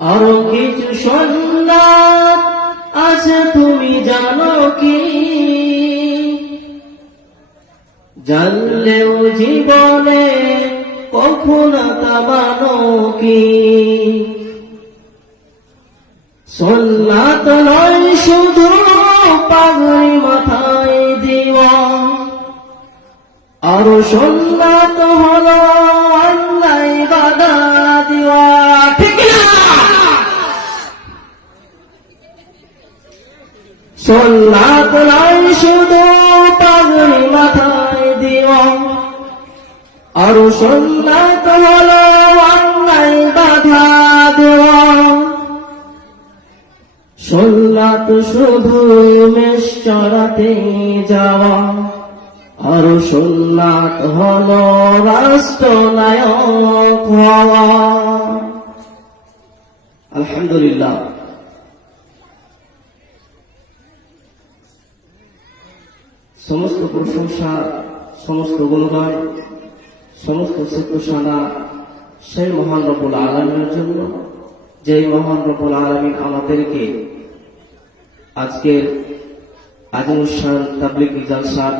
আরো কিছু সুন্নাত আছে তুমি জানো কি? জানলেও জীবনে কখনো তা মানো কি? সুন্নাত নয় শুধু পাগড়ি মাথায় দেওয়া, আরো সুন্নাত হলো অন্যায় বাধা দেওয়া। ঠিক না? সুন্নাত নয় শুধু পাগড়ি মাথায় দেওয়া, আরো সুন্নাত হলো অন্যায় বাধা দেওয়া। সুন্নাত শুধু মেষ চড়াতে যাওয়া, আরো সুন্নাত হলো রাষ্ট্রনায়ক হওয়া। আলহামদুলিল্লাহ। সমস্ত প্রশংসা, সমস্ত গুণগান, সমস্ত শুকরশানা সেই মহান রব্বুল আলামিনের জন্য, যে মহান রব্বুল আলামিন আমাদেরকে আজকের আজিমুস শান তাবলীগী জালসার